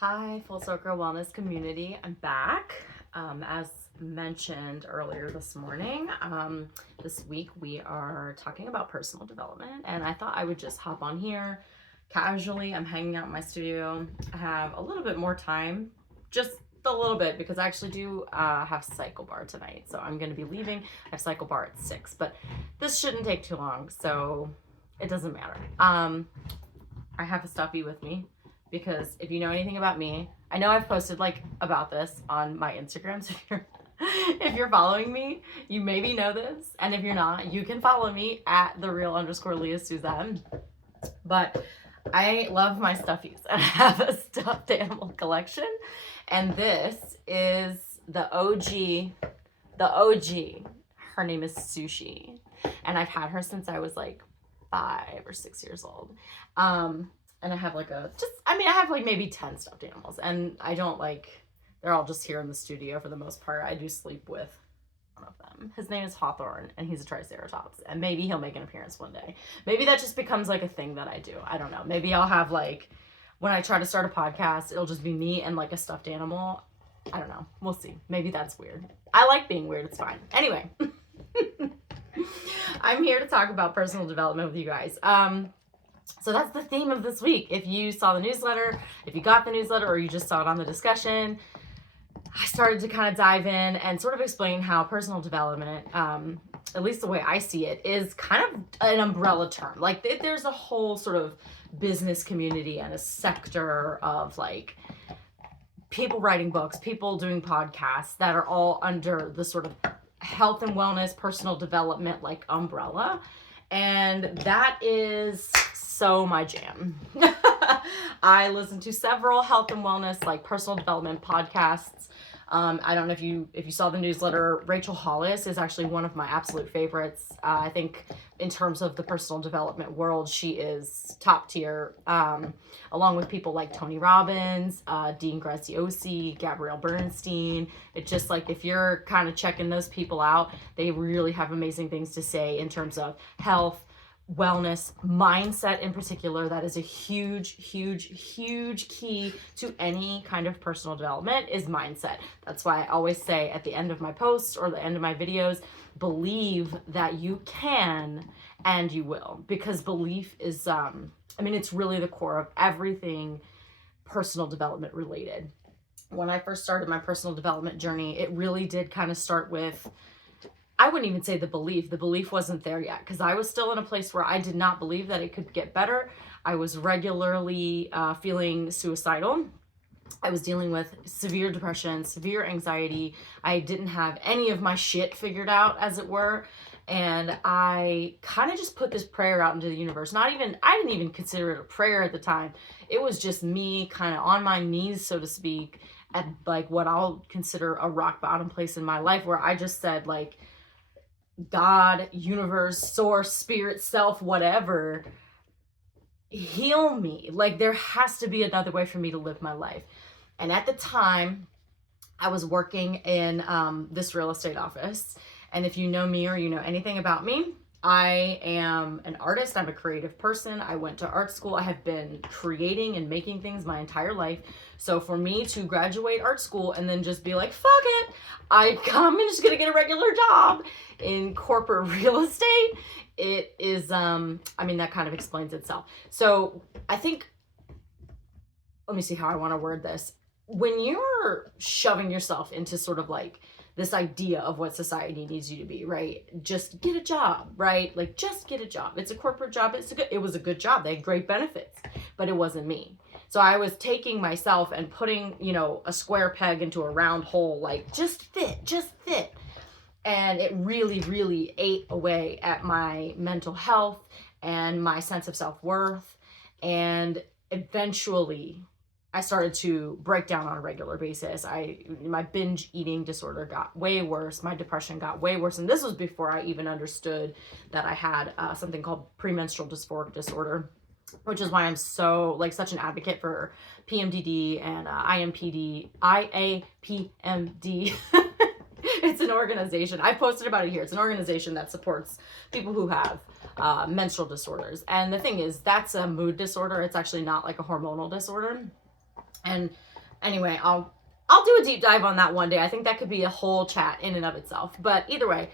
Hi, Full Circle Wellness community. I'm back. As mentioned earlier this morning, this week we are talking about personal development, and I thought I would just hop on here casually. I'm hanging out in my studio. I have a little bit more time, just a little bit, because I actually do have cycle bar tonight, so I'm going to be leaving. I have cycle bar at 6, but this shouldn't take too long, so it doesn't matter. I have a stuffy with me because if you know anything about me, I know I've posted about this on my Instagram. So if you're following me, you maybe know this, and if you're not, you can follow me at @thereal_Leah Suzanne. But I love my stuffies, and I have a stuffed animal collection, and this is the OG. The OG. Her name is Sushi, and I've had her since I was 5 or 6 years old. And I have I have maybe 10 stuffed animals, and I don't they're all just here in the studio for the most part. I do sleep with one of them. His name is Hawthorne, and he's a Triceratops, and maybe he'll make an appearance one day. Maybe that just becomes a thing that I do. I don't know. Maybe I'll have when I try to start a podcast, it'll just be me and a stuffed animal. I don't know. We'll see. Maybe that's weird. I like being weird. It's fine. Anyway. I'm here to talk about personal development with you guys. So that's the theme of this week. If you saw the newsletter, if you got the newsletter, or you just saw it on the discussion, I started to kind of dive in and sort of explain how personal development, at least the way I see it, is kind of an umbrella term. There's a whole sort of business community and a sector of people writing books, people doing podcasts that are all under the sort of health and wellness, personal development umbrella. And that is so my jam. I listen to several health and wellness, personal development podcasts. I don't know if you saw the newsletter. Rachel Hollis is actually one of my absolute favorites. I think in terms of the personal development world, she is top tier, along with people like Tony Robbins, Dean Graziosi, Gabrielle Bernstein. It's just if you're kind of checking those people out, they really have amazing things to say in terms of health, wellness, mindset in particular. That is a huge key to any kind of personal development, is mindset. That's why I always say at the end of my posts or the end of my videos, believe that you can and you will, because belief is it's really the core of everything personal development related. When I first started my personal development journey, it really did kind of start with, I wouldn't even say the belief wasn't there yet, because I was still in a place where I did not believe that it could get better. I was regularly feeling suicidal. I was dealing with severe depression, severe anxiety. I didn't have any of my shit figured out, as it were. And I kind of just put this prayer out into the universe. I didn't even consider it a prayer at the time. It was just me kind of on my knees, so to speak, at what I'll consider a rock bottom place in my life, where I just said God, universe, source, spirit, self, whatever, heal me. There has to be another way for me to live my life. And at the time, I was working in this real estate office. And if you know me or you know anything about me, I am an artist. I'm a creative person. I went to art school. I have been creating and making things my entire life. So for me to graduate art school and then just be fuck it, I'm just going to get a regular job in corporate real estate, it is, that kind of explains itself. So I think, let me see how I want to word this. When you're shoving yourself into sort of this idea of what society needs you to be, right? Just get a job, right? Just get a job. It's a corporate job. It was a good job. They had great benefits, but it wasn't me. So I was taking myself and putting, a square peg into a round hole, just fit. And it really ate away at my mental health and my sense of self-worth. And eventually I started to break down on a regular basis. My binge eating disorder got way worse. My depression got way worse. And this was before I even understood that I had something called premenstrual dysphoric disorder, which is why I'm so such an advocate for PMDD and IAPMD. It's an organization. I posted about it here. It's an organization that supports people who have menstrual disorders. And the thing is, that's a mood disorder. It's actually not a hormonal disorder. And anyway, I'll do a deep dive on that one day. I think that could be a whole chat in and of itself. But either way,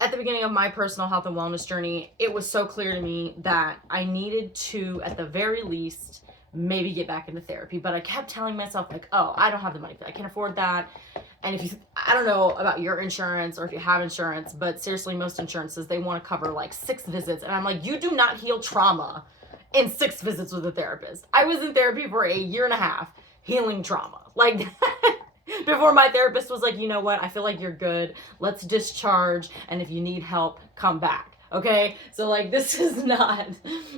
at the beginning of my personal health and wellness journey, it was so clear to me that I needed to, at the very least, maybe get back into therapy. But I kept telling myself, like, oh, I don't have the money for that. I can't afford that. And if you, I don't know about your insurance or if you have insurance, but seriously, most insurances, they want to cover like 6 visits. And I'm like, you do not heal trauma in 6 visits with a therapist. I was in therapy for a year and a half healing trauma. Like, before my therapist was like, you know what, I feel like you're good. Let's discharge. And if you need help, come back. Okay. So like, this is not,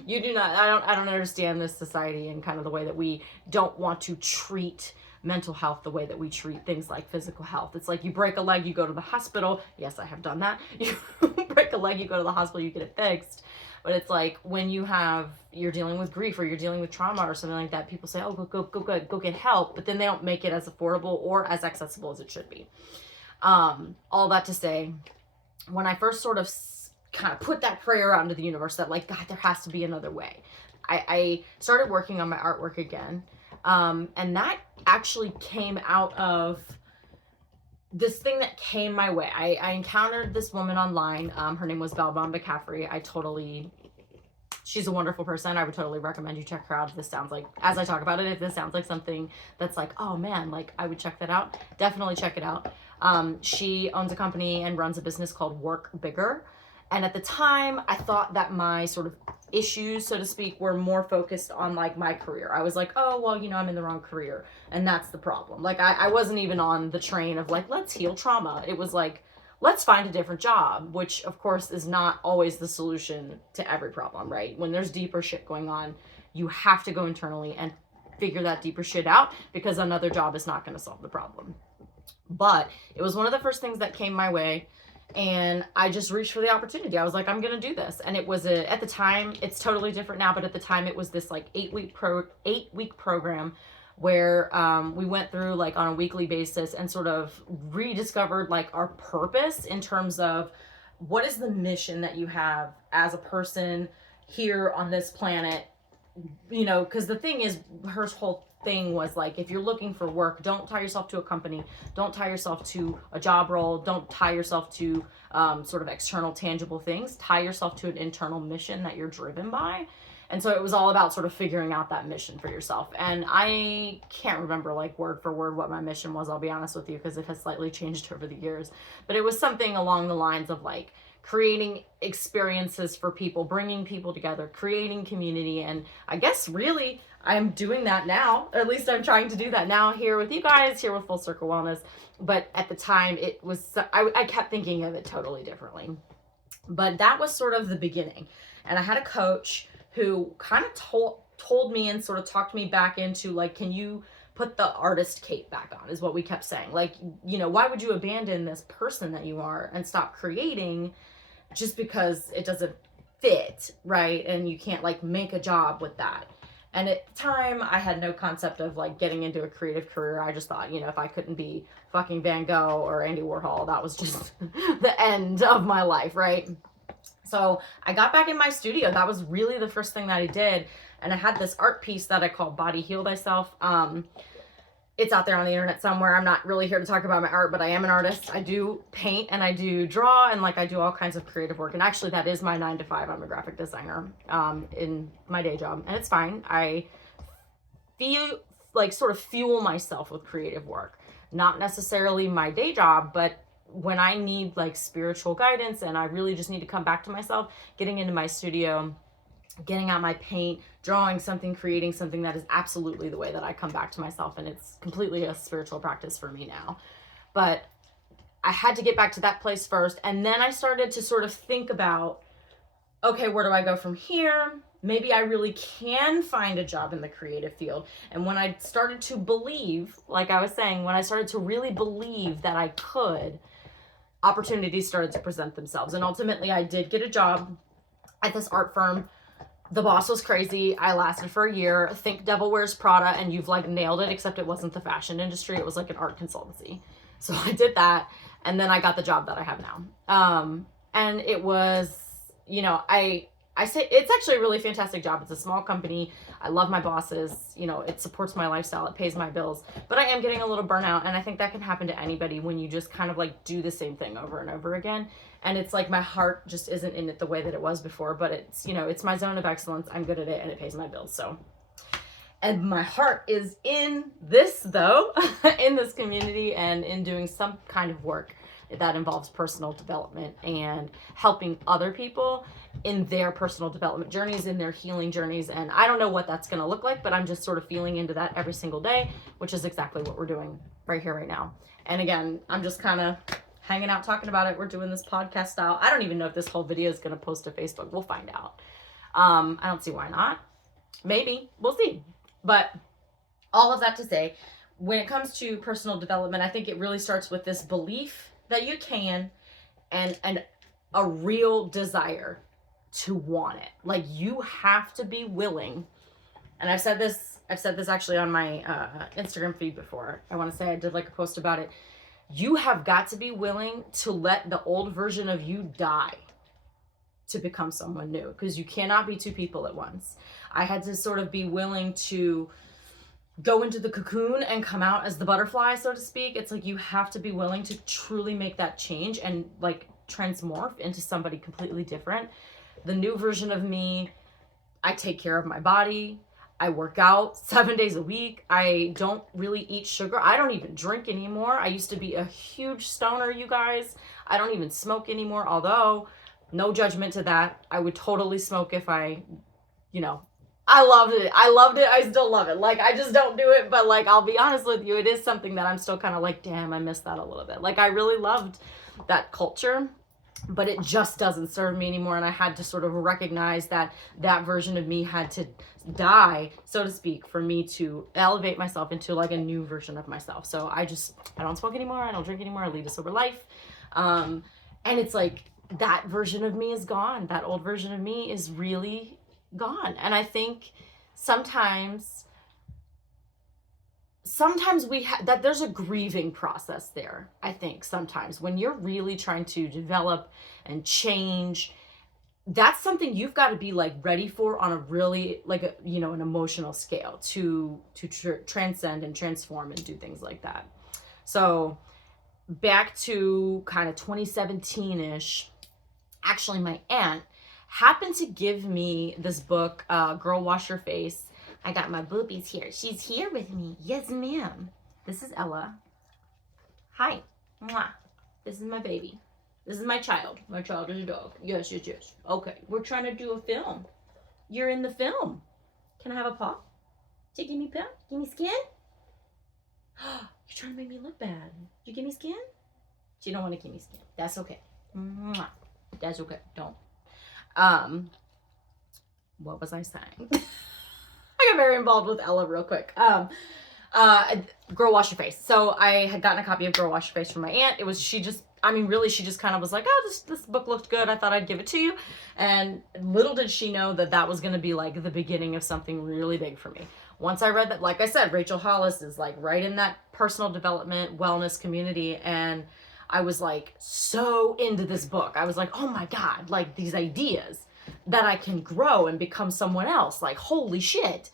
you do not, I don't understand this society and kind of the way that we don't want to treat mental health the way that we treat things like physical health. It's like you break a leg, you go to the hospital. Yes, I have done that. You break a leg, you go to the hospital, you get it fixed. But it's like when you're dealing with grief or you're dealing with trauma or something like that, people say, oh, go get help. But then they don't make it as affordable or as accessible as it should be. All that to say, when I first sort of kind of put that prayer out into the universe that like, God, there has to be another way, I started working on my artwork again. And that actually came out of this thing that came my way. I encountered this woman online. Her name was Belbon McCaffrey. She's a wonderful person. I would totally recommend you check her out if this sounds like, as I talk about it, if this sounds like something that's like, oh man, like I would check that out. Definitely check it out. She owns a company and runs a business called Work Bigger. And at the time, I thought that my sort of issues, so to speak, were more focused on like my career. I was like, oh, well, I'm in the wrong career. And that's the problem. Like, I wasn't even on the train of like, let's heal trauma. It was like, let's find a different job, which of course is not always the solution to every problem, right? When there's deeper shit going on, you have to go internally and figure that deeper shit out because another job is not going to solve the problem. But it was one of the first things that came my way. And I just reached for the opportunity. I was like, I'm going to do this. And it was at the time, it's totally different now, but at the time it was this like 8-week program where we went through like on a weekly basis and sort of rediscovered like our purpose in terms of what is the mission that you have as a person here on this planet, because the thing is, her whole thing was like, if you're looking for work, don't tie yourself to a company, don't tie yourself to a job role, don't tie yourself to sort of external tangible things, tie yourself to an internal mission that you're driven by. And so it was all about sort of figuring out that mission for yourself. And I can't remember like word for word what my mission was, I'll be honest with you, because it has slightly changed over the years, but it was something along the lines of like creating experiences for people, bringing people together, creating community. And I guess really I'm doing that now, or at least I'm trying to do that now here with you guys, here with Full Circle Wellness. But at the time it was, I kept thinking of it totally differently. But that was sort of the beginning. And I had a coach who kind of told me and sort of talked me back into like, can you put the artist cape back on, is what we kept saying. Like, why would you abandon this person that you are and stop creating just because it doesn't fit, right? And you can't like make a job with that. And at the time, I had no concept of like getting into a creative career. I just thought, if I couldn't be fucking Van Gogh or Andy Warhol, that was just the end of my life, right? So I got back in my studio. That was really the first thing that I did. And I had this art piece that I call Body Heal Thyself. It's out there on the internet somewhere. I'm not really here to talk about my art, but I am an artist. I do paint and I do draw and like I do all kinds of creative work. And actually that is my 9 to 5. I'm a graphic designer in my day job, and it's fine. I feel like sort of fuel myself with creative work, not necessarily my day job, but when I need like spiritual guidance and I really just need to come back to myself, getting into my studio, getting out my paint, drawing something, creating something, that is absolutely the way that I come back to myself. And it's completely a spiritual practice for me now. But I had to get back to that place first. And then I started to sort of think about, okay, where do I go from here? Maybe I really can find a job in the creative field. And when I started to believe, like I was saying, when I started to really believe that I could, opportunities started to present themselves. And ultimately I did get a job at this art firm. The boss was crazy. I lasted for a year. Think Devil Wears Prada and you've like nailed it, except it wasn't the fashion industry. It was like an art consultancy. So I did that. And then I got the job that I have now. And it was, I say it's actually a really fantastic job. It's a small company. I love my bosses. You know, it supports my lifestyle. It pays my bills. But I am getting a little burnout. And I think that can happen to anybody when you just kind of like do the same thing over and over again. And it's like my heart just isn't in it the way that it was before. But it's, you know, it's my zone of excellence. I'm good at it and it pays my bills. So, and my heart is in this though, in this community and in doing some kind of work that involves personal development and helping other people in their personal development journeys, in their healing journeys. And I don't know what that's going to look like, but I'm just sort of feeling into that every single day, which is exactly what we're doing right here, right now. And again, I'm just kind of hanging out, talking about it. We're doing this podcast style. I don't even know if this whole video is going to post to Facebook. We'll find out. I don't see why not. Maybe. We'll see. But all of that to say, when it comes to personal development, I think it really starts with this belief that you can and a real desire to want it. Like, you have to be willing. And I've said this actually on my Instagram feed before. I want to say I did like a post about it. You have got to be willing to let the old version of you die to become someone new, because you cannot be two people at once. I had to sort of be willing to go into the cocoon and come out as the butterfly, so to speak. It's like you have to be willing to truly make that change and like transmorph into somebody completely different. The new version of me, I take care of my body. I work out 7 days a week. I don't really eat sugar. I don't even drink anymore. I used to be a huge stoner, you guys. I don't even smoke anymore, although no judgment to that. I would totally smoke if I, you know, I loved it. I still love it. Like, I just don't do it. But like, I'll be honest with you, it is something that I'm still kind of like, damn, I miss that a little bit. Like, I really loved that culture, but it just doesn't serve me anymore. And I had to sort of recognize that that version of me had to die, so to speak, for me to elevate myself into like a new version of myself. So I don't smoke anymore. I don't drink anymore. I lead a sober life. And it's like, that version of me is gone. That old version of me is really gone. And I think sometimes that there's a grieving process there. I think sometimes when you're really trying to develop and change, that's something you've got to be like ready for on a really like a, you know, an emotional scale to transcend and transform and do things like that. So back to kind of 2017-ish, actually my aunt happened to give me this book, Girl Wash Your Face. I got my boobies here. She's here with me. Yes, ma'am. This is Ella. Hi. Mwah. This is my baby. This is my child. My child is a dog. Yes, yes, yes. Okay, we're trying to do a film. You're in the film. Can I have a paw? Give me paw? Give me skin? You're trying to make me look bad. You give me skin? You don't want to give me skin. That's okay. Mwah. That's okay. Don't. What was I saying? I got very involved with Ella real quick. Girl Wash Your Face. So I had gotten a copy of Girl Wash Your Face from my aunt. She just kind of was like, oh, this book looked good. I thought I'd give it to you. And little did she know that was going to be like the beginning of something really big for me. Once I read that, like I said, Rachel Hollis is like right in that personal development wellness community. And I was like so into this book. I was like, oh my God, like these ideas that I can grow and become someone else. Like, holy shit.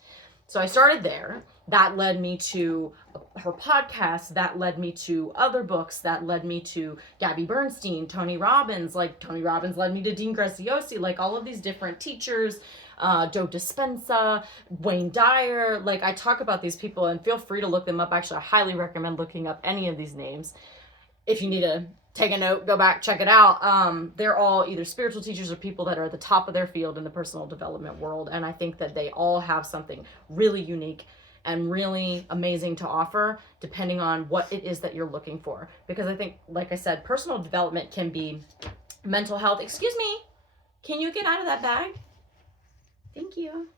So I started there. That led me to her podcast. That led me to other books. That led me to Gabby Bernstein, Tony Robbins. Like, Tony Robbins led me to Dean Graziosi. Like, all of these different teachers, Joe Dispenza, Wayne Dyer. Like, I talk about these people, and feel free to look them up. Actually, I highly recommend looking up any of these names. If you need to take a note, go back, check it out. They're all either spiritual teachers or people that are at the top of their field in the personal development world. And I think that they all have something really unique and really amazing to offer, depending on what it is that you're looking for. Because I think, like I said, personal development can be mental health. Excuse me, can you get out of that bag? Thank you.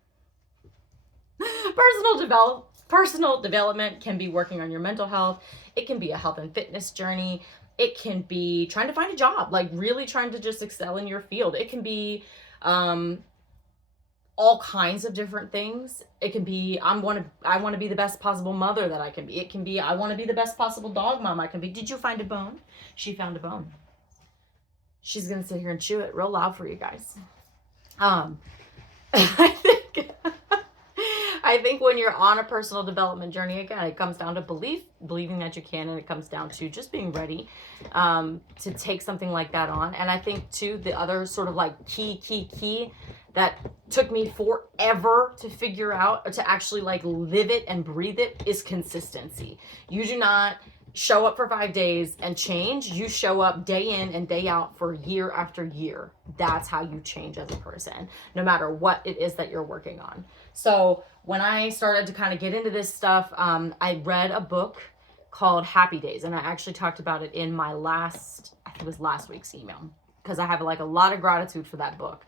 Personal development can be working on your mental health. It can be a health and fitness journey. It can be trying to find a job, like really trying to just excel in your field. It can be all kinds of different things. It can be, I want to be the best possible mother that I can be. It can be, I want to be the best possible dog mom I can be. Did you find a bone? She found a bone. She's going to sit here and chew it real loud for you guys. Um, I think I think when you're on a personal development journey, again, it comes down to believing that you can, and it comes down to just being ready to take something like that on. And I think too, the other sort of like key that took me forever to figure out, or to actually like live it and breathe it, is consistency. You do not show up for 5 days and change. You show up day in and day out for year after year. That's how you change as a person, no matter what it is that you're working on. So when I started to kind of get into this stuff, I read a book called Happy Days, and I actually talked about it in my last, I think it was last week's email, because I have like a lot of gratitude for that book.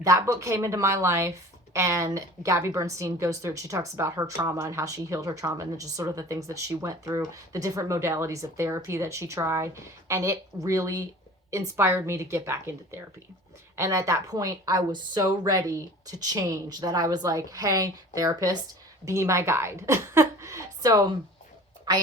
That book came into my life, and Gabby Bernstein goes through it. She talks about her trauma and how she healed her trauma, and just sort of the things that she went through, the different modalities of therapy that she tried. And it really inspired me to get back into therapy. And at that point, I was so ready to change that I was like, hey, therapist, be my guide. So I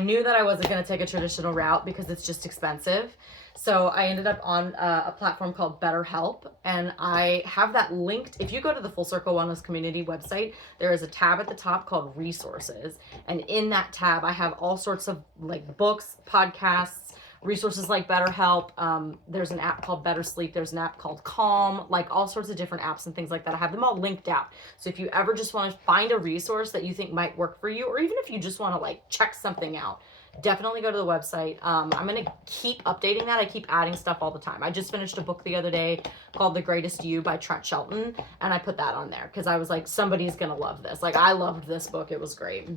knew that I wasn't going to take a traditional route because it's just expensive. So I ended up on a platform called BetterHelp, and I have that linked. If you go to the Full Circle Wellness Community website, there is a tab at the top called Resources. And in that tab, I have all sorts of like books, podcasts, resources like BetterHelp. There's an app called Better Sleep. There's an app called Calm, like all sorts of different apps and things like that. I have them all linked out. So if you ever just want to find a resource that you think might work for you, or even if you just want to like check something out, definitely go to the website. I'm going to keep updating that. I keep adding stuff all the time. I just finished a book the other day called The Greatest You by Trent Shelton, and I put that on there because I was like, somebody's going to love this. Like, I loved this book. It was great.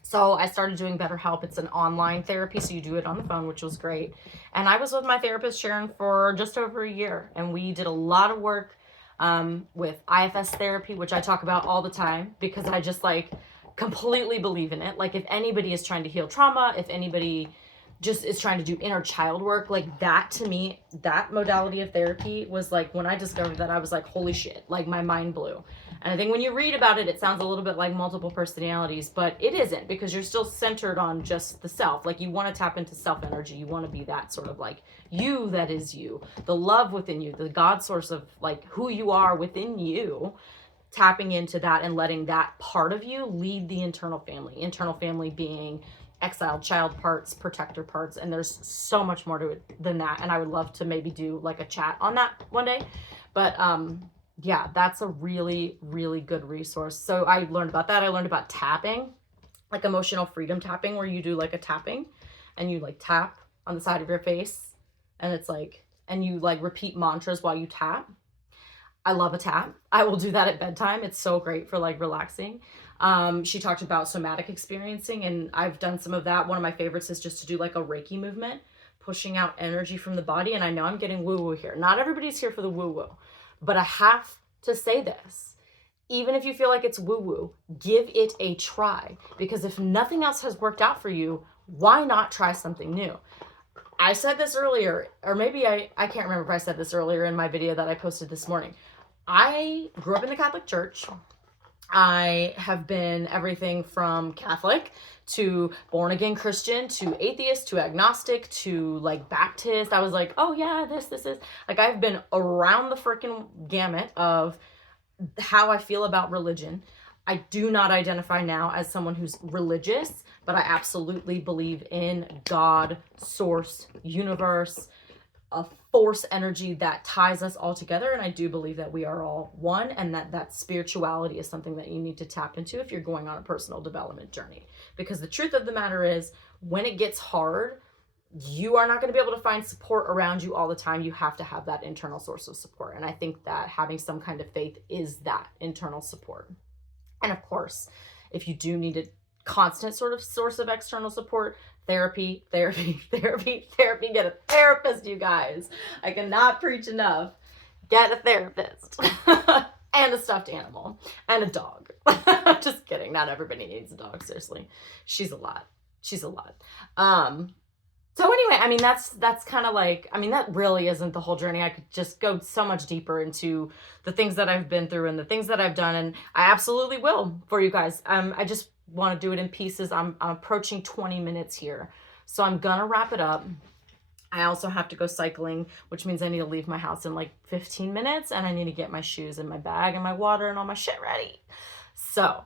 So I started doing BetterHelp. It's an online therapy, so you do it on the phone, which was great. And I was with my therapist, Sharon, for just over a year, and we did a lot of work with IFS therapy, which I talk about all the time because I just like completely believe in it. Like, if anybody is trying to heal trauma, if anybody just is trying to do inner child work, like that, to me, that modality of therapy was like, when I discovered that, I was like, holy shit, like my mind blew. And I think when you read about it, it sounds a little bit like multiple personalities, but it isn't, because you're still centered on just the self. Like, you want to tap into self energy. You want to be that sort of like you that is you, the love within you, the God source of like who you are within you, tapping into that and letting that part of you lead the internal family being exiled child parts, protector parts, and there's so much more to it than that. And I would love to maybe do like a chat on that one day. But yeah, that's a really, really good resource. So I learned about that. I learned about tapping, like emotional freedom tapping, where you do like a tapping and you like tap on the side of your face, and it's like, and you like repeat mantras while you tap. I love a tap. I will do that at bedtime. It's so great for like relaxing. She talked about somatic experiencing, and I've done some of that. One of my favorites is just to do like a Reiki movement, pushing out energy from the body. And I know I'm getting woo-woo here. Not everybody's here for the woo-woo, but I have to say this. Even if you feel like it's woo-woo, give it a try, because if nothing else has worked out for you, why not try something new? I said this earlier, or maybe I can't remember if I said this earlier in my video that I posted this morning. I grew up in the Catholic Church. I have been everything from Catholic to born again Christian to atheist to agnostic to like Baptist. I was like, oh yeah, this is like, I've been around the freaking gamut of how I feel about religion. I do not identify now as someone who's religious, but I absolutely believe in God, source, universe, a force energy that ties us all together. And I do believe that we are all one, and that spirituality is something that you need to tap into if you're going on a personal development journey. Because the truth of the matter is, when it gets hard, you are not going to be able to find support around you all the time. You have to have that internal source of support. And I think that having some kind of faith is that internal support. And of course, if you do need a constant sort of source of external support, therapy, get a therapist, you guys. I cannot preach enough. Get a therapist. And a stuffed animal. And a dog. Just kidding. Not everybody needs a dog, seriously. She's a lot. So anyway, I mean, that's kind of like, I mean, that really isn't the whole journey. I could just go so much deeper into the things that I've been through and the things that I've done. And I absolutely will for you guys. I just want to do it in pieces. I'm approaching 20 minutes here. So I'm going to wrap it up. I also have to go cycling, which means I need to leave my house in like 15 minutes, and I need to get my shoes and my bag and my water and all my shit ready. So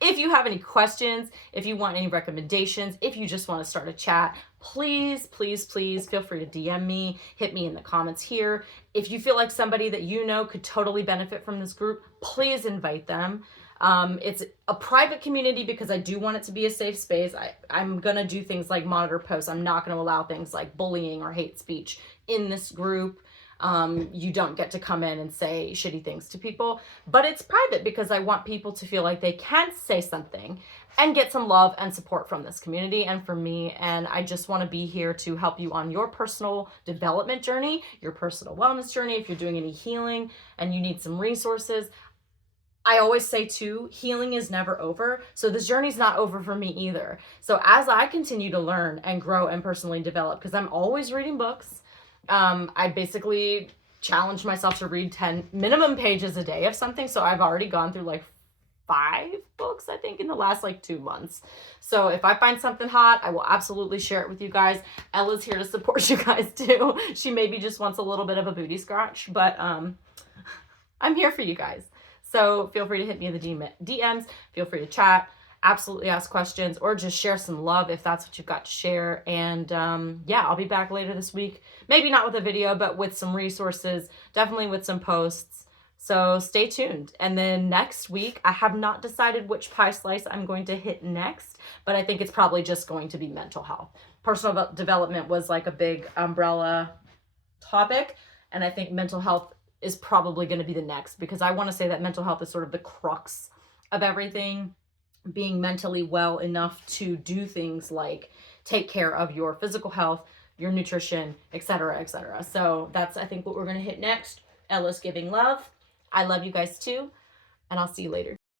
if you have any questions, if you want any recommendations, if you just want to start a chat, please, please, please feel free to DM me, hit me in the comments here. If you feel like somebody that you know could totally benefit from this group, please invite them. It's a private community because I do want it to be a safe space. I'm going to do things like monitor posts. I'm not going to allow things like bullying or hate speech in this group. You don't get to come in and say shitty things to people, but it's private because I want people to feel like they can say something and get some love and support from this community and from me. And I just want to be here to help you on your personal development journey, your personal wellness journey. If you're doing any healing and you need some resources, I always say too, healing is never over. So this journey's not over for me either. So as I continue to learn and grow and personally develop, because I'm always reading books, I basically challenge myself to read 10 minimum pages a day of something. So I've already gone through like 5 books, I think, in the last like 2 months. So if I find something hot, I will absolutely share it with you guys. Ella's here to support you guys too. She maybe just wants a little bit of a booty scratch, but I'm here for you guys. So feel free to hit me in the DMs. Feel free to chat. Absolutely ask questions or just share some love if that's what you've got to share. And yeah, I'll be back later this week. Maybe not with a video, but with some resources, definitely with some posts. So stay tuned. And then next week, I have not decided which pie slice I'm going to hit next, but I think it's probably just going to be mental health. Personal development was like a big umbrella topic. And I think mental health is probably going to be the next, because I want to say that mental health is sort of the crux of everything. Being mentally well enough to do things like take care of your physical health, your nutrition, etc., etc. So that's, I think, what we're going to hit next. Ella's giving love. I love you guys too, and I'll see you later.